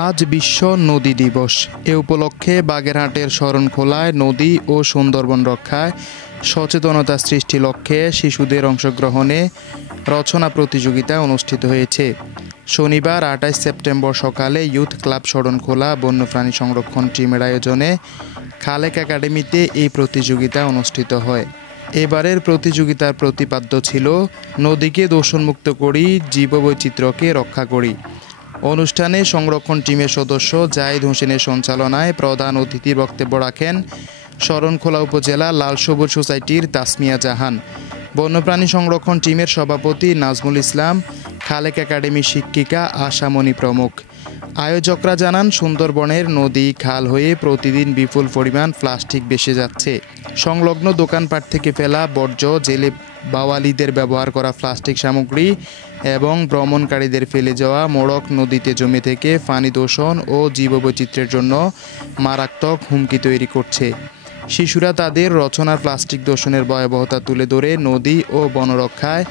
আজ বিশ্ব নদী দিবস। এ উপলক্ষে বাগেরহাটের শরণখোলায় নদী ও সুন্দরবন রক্ষায় সচেতনতা সৃষ্টি লক্ষ্যে শিশুদের অংশগ্রহণে রচনা প্রতিযোগিতা অনুষ্ঠিত হয়েছে। শনিবার ২৮ সেপ্টেম্বর সকালে ইউথ ক্লাব শরণখোলা বন্যপ্রাণী সংরক্ষণ টিমের আয়োজনে খালেক একাডেমিতে এই প্রতিযোগিতা অনুষ্ঠিত হয়। এবারের প্রতিযোগিতার প্রতিপাদ্য ছিল নদীকে দূষণমুক্ত করি, জীববৈচিত্র্যকে রক্ষা করি। অনুষ্ঠানে সংরক্ষণ টিমের সদস্য জাহিদ হোসেনের সঞ্চালনায় প্রধান অতিথির বক্তব্য রাখেন শরণখোলা উপজেলা লাল সবুজ সোসাইটির তাসমিয়া জাহান, বন্যপ্রাণী সংরক্ষণ টিমের সভাপতি নাজমুল ইসলাম, খালেক একাডেমির শিক্ষিকা আশামণি প্রমুখ। আয়োজকরা জানান, সুন্দরবনের নদী খাল হয়ে প্রতিদিন বিপুল পরিমাণ প্লাস্টিক ভেসে যাচ্ছে। সংলগ্ন দোকানপাট থেকে ফেলা বর্জ্য, জেলে বাওয়ালিদের ব্যবহার করা প্লাস্টিক সামগ্রী এবং ভ্রমণকারীদের ফেলে যাওয়া মোড়ক নদীতে জমে থেকে পানি দূষণ ও জীববৈচিত্র্যের জন্য মারাত্মক হুমকি তৈরি করছে। শিশুরা তাদের রচনার প্লাস্টিক দূষণের ভয়াবহতা তুলে ধরে নদী ও বনরক্ষায়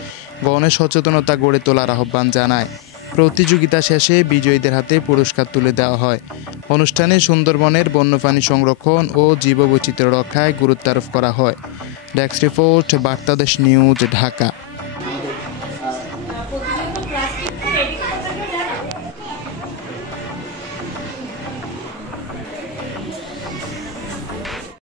গণসচেতনতা গড়ে তোলার আহ্বান জানায়। প্রতিযোগিতা শেষে বিজয়ীদের হাতে পুরস্কার তুলে দেওয়া হয়। অনুষ্ঠানে সুন্দরবনের বন্যপ্রাণী সংরক্ষণ ও জীববৈচিত্র্য রক্ষায় গুরুত্ব আরোপ করা হয়। Desk report, Bartadesh news, Dhaka.